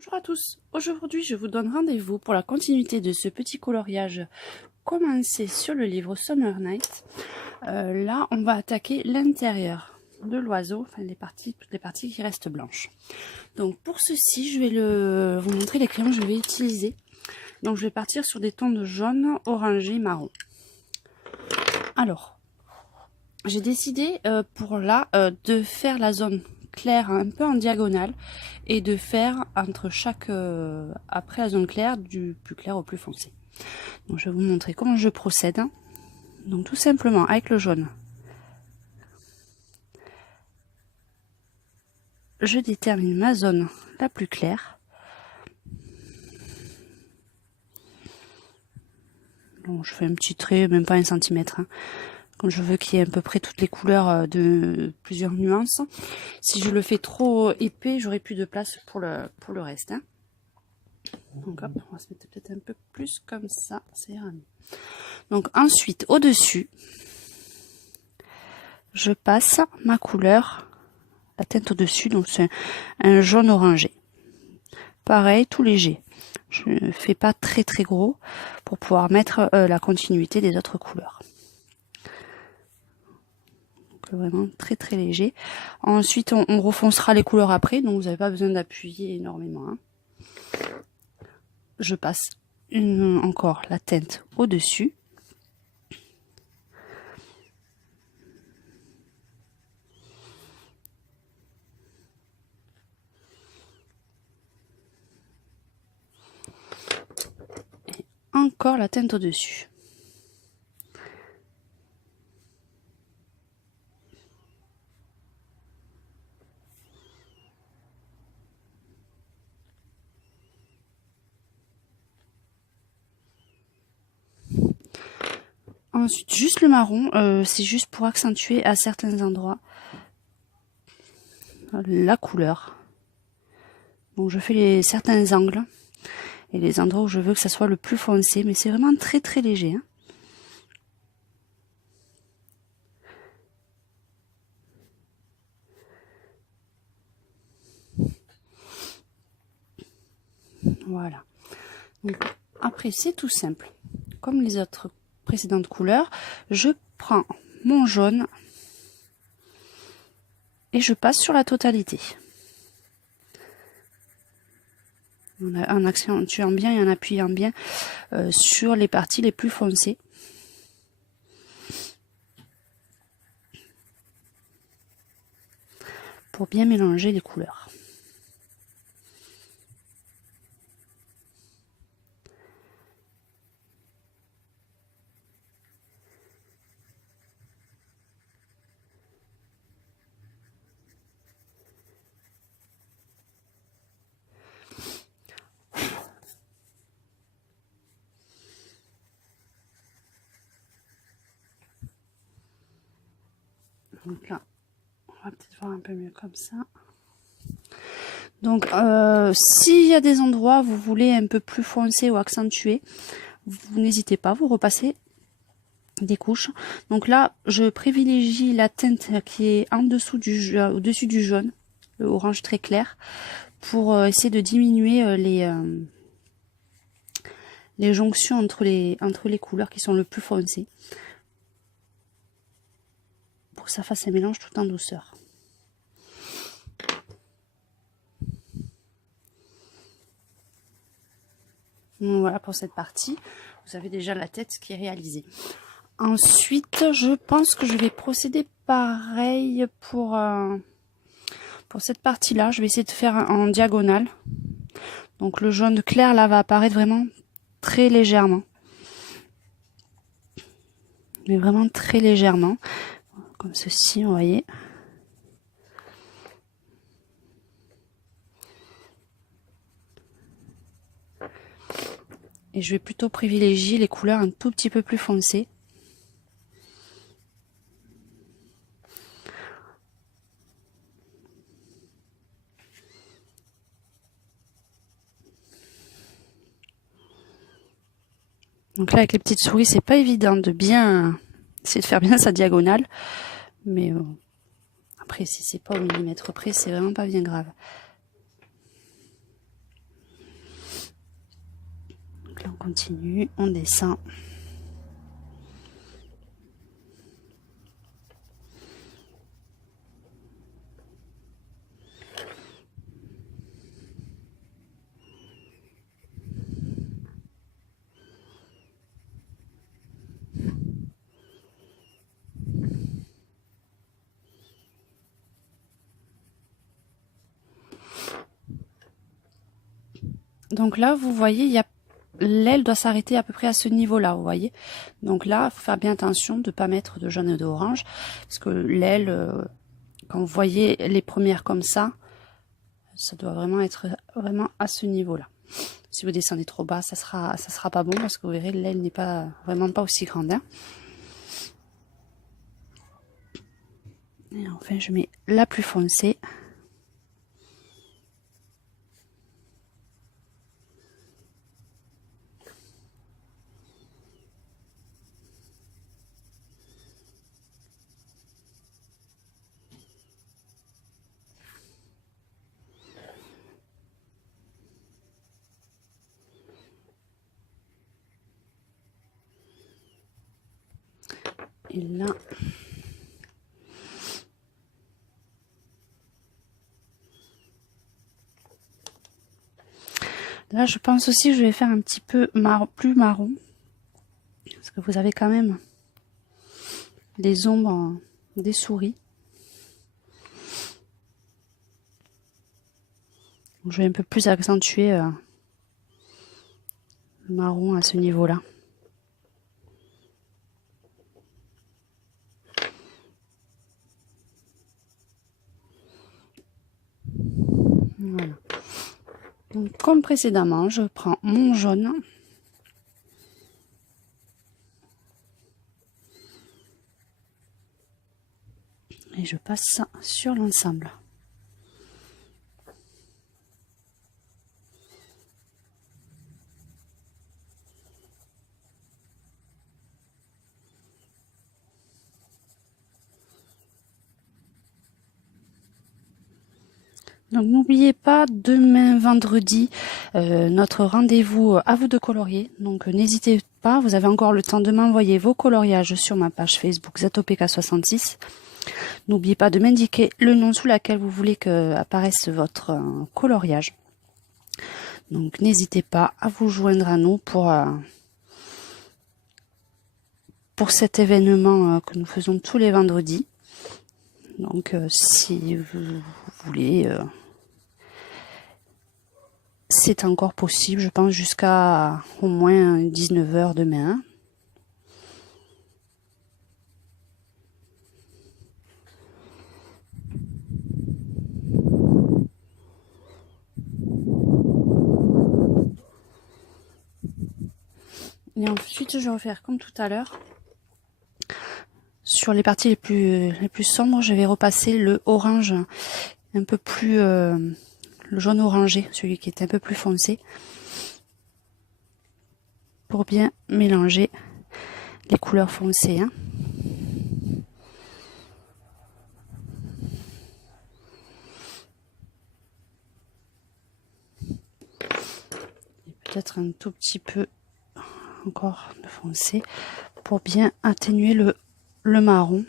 Bonjour à tous, aujourd'hui je vous donne rendez-vous pour la continuité de ce petit coloriage commencé sur le livre Summer Night. Là on va attaquer l'intérieur de l'oiseau, enfin toutes les parties qui restent blanches. Donc pour ceci je vais vous montrer les crayons que je vais utiliser. Donc je vais partir sur des tons de jaune, orangé, marron. Alors j'ai décidé pour là de faire la zone claire un peu en diagonale et de faire entre chaque après la zone claire du plus clair au plus foncé. Donc je vais vous montrer comment je procède. Donc tout simplement avec le jaune, je détermine ma zone la plus claire. Donc je fais un petit trait, même pas 1 cm. Comme je veux qu'il y ait à peu près toutes les couleurs de plusieurs nuances. Si je le fais trop épais, j'aurai plus de place pour le reste. Donc hop, on va se mettre peut-être un peu plus comme ça ira mieux. Donc ensuite, au-dessus, je passe ma couleur, la teinte au-dessus, donc c'est un jaune orangé. Pareil, tout léger. Je ne fais pas très très gros pour pouvoir mettre la continuité des autres couleurs. Donc vraiment très très léger. Ensuite, on refoncera les couleurs après, donc vous n'avez pas besoin d'appuyer énormément. Hein. Je passe encore la teinte au-dessus. Et encore la teinte au-dessus. Ensuite, juste le marron, c'est juste pour accentuer à certains endroits la couleur. Donc je fais certains angles et les endroits où je veux que ça soit le plus foncé, mais c'est vraiment très très léger. Hein. Voilà. Donc, après, c'est tout simple. Comme les autres précédentes couleurs, je prends mon jaune et je passe sur la totalité. En accentuant bien et en appuyant bien sur les parties les plus foncées. Pour bien mélanger les couleurs. Donc là, on va peut-être voir un peu mieux comme ça. Donc, s'il y a des endroits où vous voulez un peu plus foncé ou accentué, vous n'hésitez pas, vous repassez des couches. Donc là, je privilégie la teinte qui est en dessous au-dessus du jaune, le orange très clair, pour essayer de diminuer les jonctions entre les couleurs qui sont le plus foncées. Pour que ça fasse un mélange tout en douceur. Donc voilà pour cette partie. Vous avez déjà la tête qui est réalisée. Ensuite, je pense que je vais procéder pareil pour cette partie-là. Je vais essayer de faire en diagonale. Donc le jaune clair là va apparaître vraiment très légèrement. Mais vraiment très légèrement. Comme ceci, vous voyez. Et je vais plutôt privilégier les couleurs un tout petit peu plus foncées. Donc là, avec les petites souris, c'est pas évident de bien essayer de faire bien sa diagonale. Mais après, si c'est pas au millimètre près, c'est vraiment pas bien grave. continue, on descend. Donc là, vous voyez, il y a l'aile doit s'arrêter à peu près à ce niveau-là, vous voyez. Donc là, il faut faire bien attention de ne pas mettre de jaune et d'orange, parce que l'aile, quand vous voyez les premières comme ça doit vraiment être vraiment à ce niveau-là. Si vous descendez trop bas, ça sera pas bon, parce que vous verrez, l'aile n'est pas vraiment pas aussi grande. Hein. Et enfin, je mets la plus foncée. Et là, je pense aussi que je vais faire un petit peu plus marron. Parce que vous avez quand même les ombres des souris. Donc, je vais un peu plus accentuer le marron à ce niveau-là. Voilà. Donc, comme précédemment, je prends mon jaune. Et je passe ça sur l'ensemble. Donc n'oubliez pas, demain vendredi, notre rendez-vous à vous de colorier. Donc n'hésitez pas, vous avez encore le temps de m'envoyer vos coloriages sur ma page Facebook ZatoPK66. N'oubliez pas de m'indiquer le nom sous lequel vous voulez que apparaisse votre coloriage. Donc n'hésitez pas à vous joindre à nous pour cet événement que nous faisons tous les vendredis. Donc si vous voulez, c'est encore possible, je pense, jusqu'à au moins 19 h demain. Et ensuite, je vais faire comme tout à l'heure. Sur les parties les plus sombres, je vais repasser le orange un peu plus... le jaune orangé, celui qui est un peu plus foncé. Pour bien mélanger les couleurs foncées. Hein. Peut-être un tout petit peu encore de foncé pour bien atténuer le marron.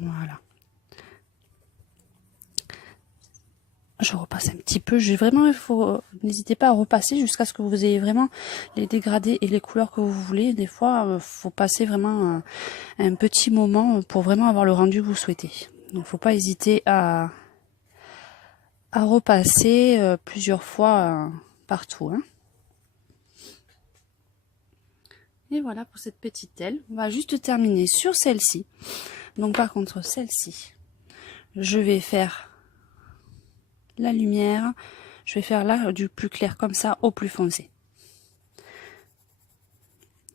Voilà. Je repasse un petit peu. N'hésitez pas à repasser jusqu'à ce que vous ayez vraiment les dégradés et les couleurs que vous voulez. Des fois, faut passer vraiment un petit moment pour vraiment avoir le rendu que vous souhaitez. Donc, faut pas hésiter à repasser plusieurs fois partout. Hein. Et voilà pour cette petite aile. On va juste terminer sur celle-ci. Donc par contre, celle-ci, je vais faire la lumière. Je vais faire là du plus clair comme ça au plus foncé.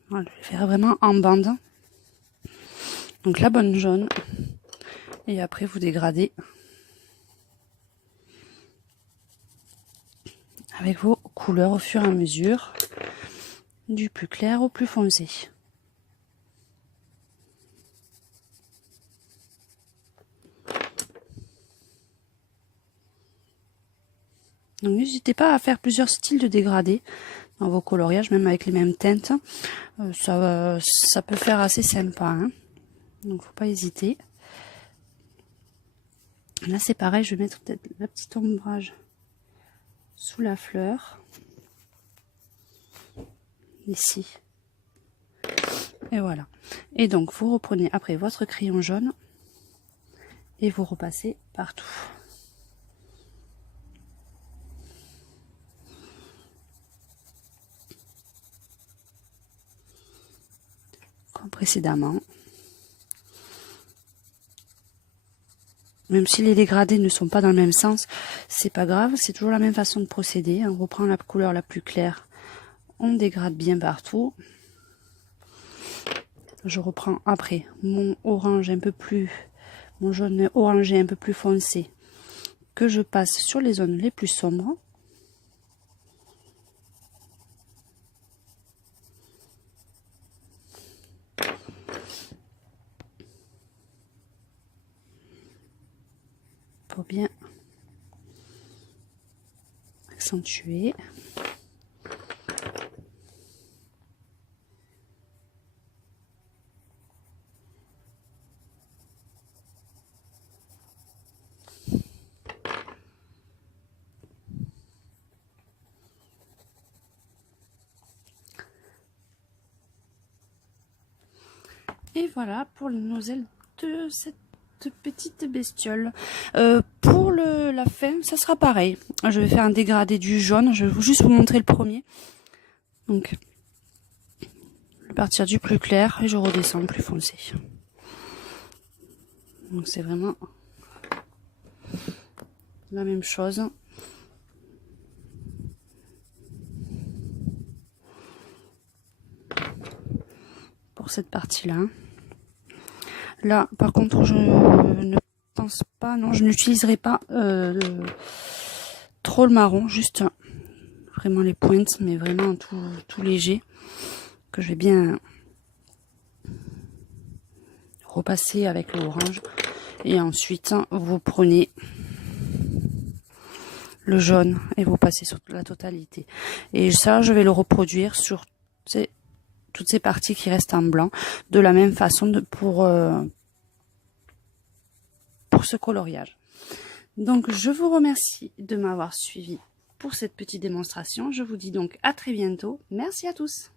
Voilà, je vais faire vraiment en bande. Donc la bonne jaune. Et après vous dégradez avec vos couleurs au fur et à mesure, du plus clair au plus foncé. Donc n'hésitez pas à faire plusieurs styles de dégradé dans vos coloriages, même avec les mêmes teintes. Ça peut faire assez sympa, hein. Donc faut pas hésiter. Là c'est pareil, je vais mettre peut-être la petite ombrage sous la fleur. Ici. Et voilà. Et donc vous reprenez après votre crayon jaune et vous repassez partout. Comme précédemment. Même si les dégradés ne sont pas dans le même sens, c'est pas grave, c'est toujours la même façon de procéder. On reprend la couleur la plus claire, on dégrade bien partout. Je reprends après mon orange un peu plus, mon jaune orangé un peu plus foncé, que je passe sur les zones les plus sombres. Pour bien accentuer. Et voilà pour nos ailes de cette petite bestiole. Pour la fin, ça sera pareil. Je vais faire un dégradé du jaune. Je vais juste vous montrer le premier. Donc, je vais partir du plus clair et je redescends le plus foncé. Donc c'est vraiment la même chose. Pour cette partie-là. Là, par contre, je ne pense pas, non, je n'utiliserai pas trop le marron, juste vraiment les pointes, mais vraiment tout léger, que je vais bien repasser avec l'orange. Et ensuite, vous prenez le jaune et vous passez sur la totalité. Et ça, je vais le reproduire sur toutes ces parties qui restent en blanc, de la même façon pour ce coloriage. Donc je vous remercie de m'avoir suivi pour cette petite démonstration. Je vous dis donc à très bientôt. Merci à tous.